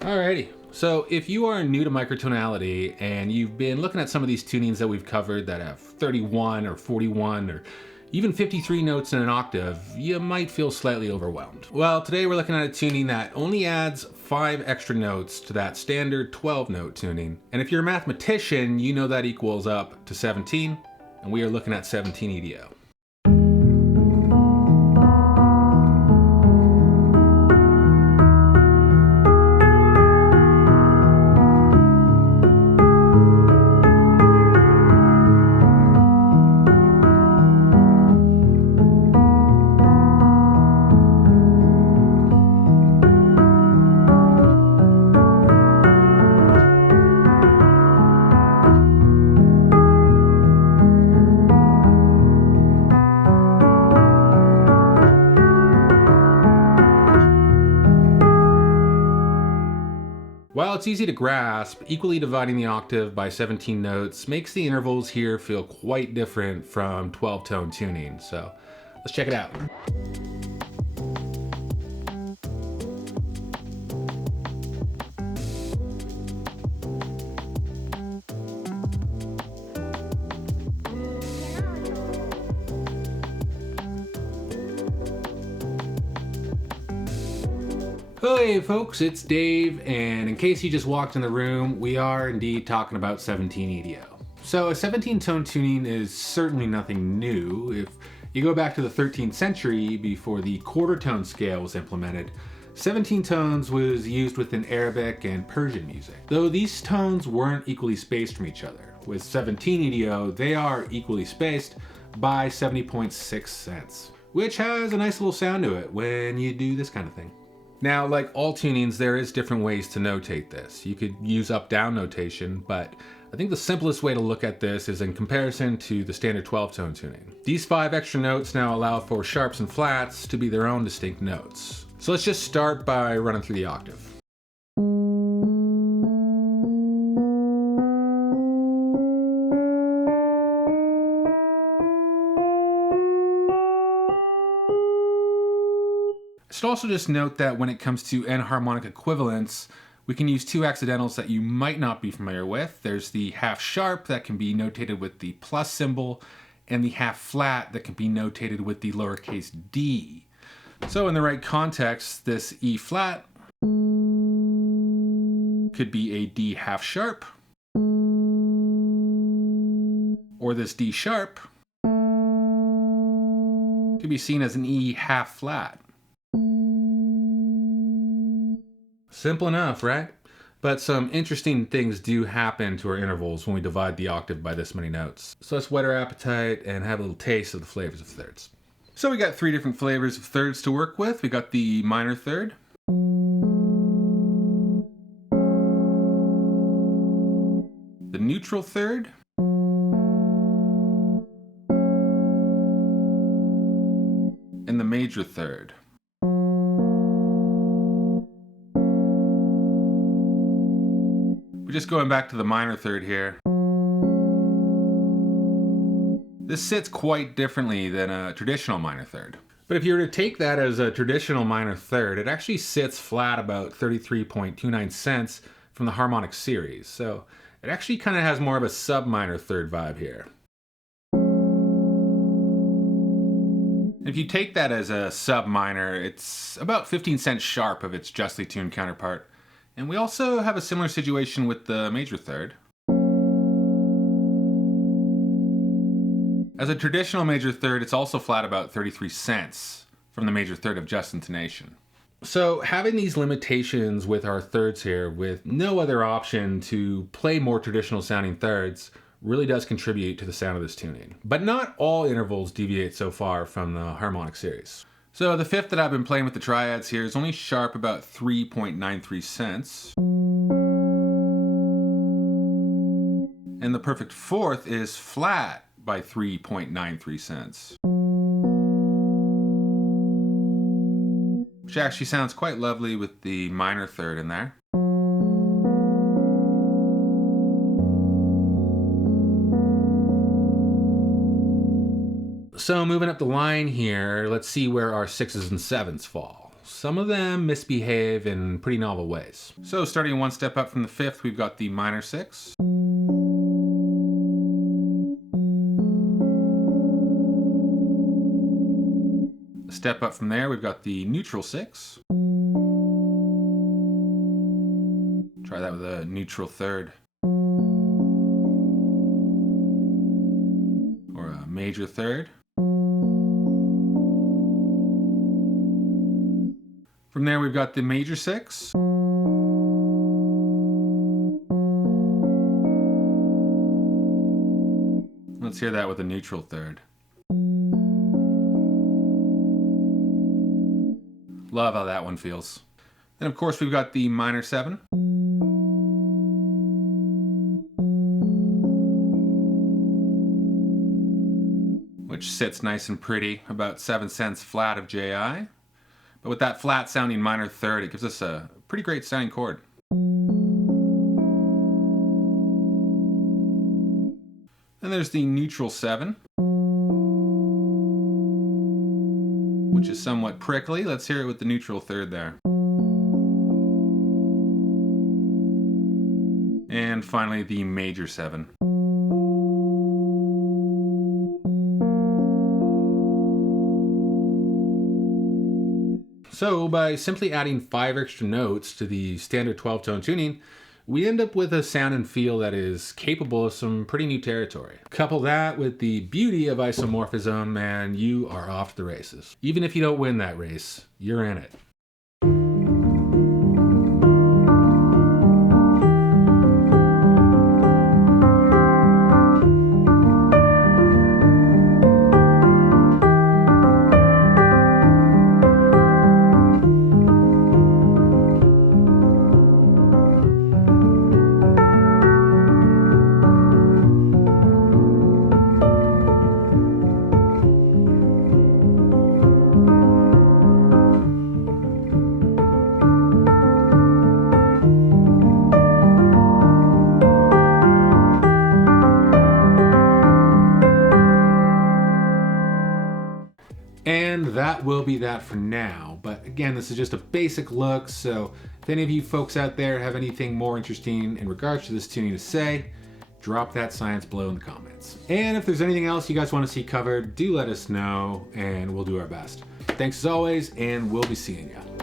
Alrighty, so if you are new to microtonality and you've been looking at some of these tunings that we've covered that have 31 or 41 or even 53 notes in an octave, you might feel slightly overwhelmed. Well, today we're looking at a tuning that only adds 5 extra notes to that standard 12 note tuning. And if you're a mathematician, you know that equals up to 17, and we are looking at 17 EDO. While it's easy to grasp, equally dividing the octave by 17 notes makes the intervals here feel quite different from 12-tone tuning, so let's check it out. Hey folks, it's Dave, and in case you just walked in the room, we are indeed talking about 17 EDO. So a 17-tone tuning is certainly nothing new. If you go back to the 13th century, before the quarter tone scale was implemented, 17 tones was used within Arabic and Persian music. Though these tones weren't equally spaced from each other. With 17 EDO, they are equally spaced by 70.6 cents, which has a nice little sound to it when you do this kind of thing. Now, like all tunings, there is different ways to notate this. You could use up-down notation, but I think the simplest way to look at this is in comparison to the standard 12-tone tuning. These 5 extra notes now allow for sharps and flats to be their own distinct notes. So let's just start by running through the octave. I should also just note that when it comes to enharmonic equivalents, we can use 2 accidentals that you might not be familiar with. There's the half sharp that can be notated with the plus symbol, and the half flat that can be notated with the lowercase d. So in the right context, this E flat could be a D half sharp, or this D sharp could be seen as an E half flat. Simple enough, right? But some interesting things do happen to our intervals when we divide the octave by this many notes. So let's whet our appetite and have a little taste of the flavors of thirds. So we got 3 different flavors of thirds to work with. We got the minor third, the neutral third, and the major third. We're just going back to the minor third here. This sits quite differently than a traditional minor third. But if you were to take that as a traditional minor third, it actually sits flat about 33.29 cents from the harmonic series. So it actually kind of has more of a sub-minor third vibe here. If you take that as a sub-minor, it's about 15 cents sharp of its justly tuned counterpart. And we also have a similar situation with the major third. As a traditional major third, it's also flat about 33 cents from the major third of just intonation. So having these limitations with our thirds here, with no other option to play more traditional sounding thirds, really does contribute to the sound of this tuning. But not all intervals deviate so far from the harmonic series. So the fifth that I've been playing with the triads here is only sharp about 3.93 cents. And the perfect fourth is flat by 3.93 cents. Which actually sounds quite lovely with the minor third in there. So moving up the line here, let's see where our 6s and 7s fall. some of them misbehave in pretty novel ways. So starting one step up from the fifth, we've got the minor 6. A step up from there, we've got the neutral 6. Try that with a neutral 3rd. Or a major 3rd. From there, we've got the major 6. Let's hear that with a neutral 3rd. Love how that one feels. Then, of course, we've got the minor 7. Which sits nice and pretty, about 7 cents flat of JI. But with that flat sounding minor 3rd, it gives us a pretty great sounding chord. Then there's the neutral 7, which is somewhat prickly. Let's hear it with the neutral 3rd there. And finally, the major 7. So by simply adding 5 extra notes to the standard 12-tone tuning, we end up with a sound and feel that is capable of some pretty new territory. Couple that with the beauty of isomorphism and you are off to the races. Even if you don't win that race, you're in it. And that will be that for now. But again, this is just a basic look, so if any of you folks out there have anything more interesting in regards to this tuning to say, drop that science below in the comments. And if there's anything else you guys want to see covered, do let us know and we'll do our best. Thanks as always, and we'll be seeing you.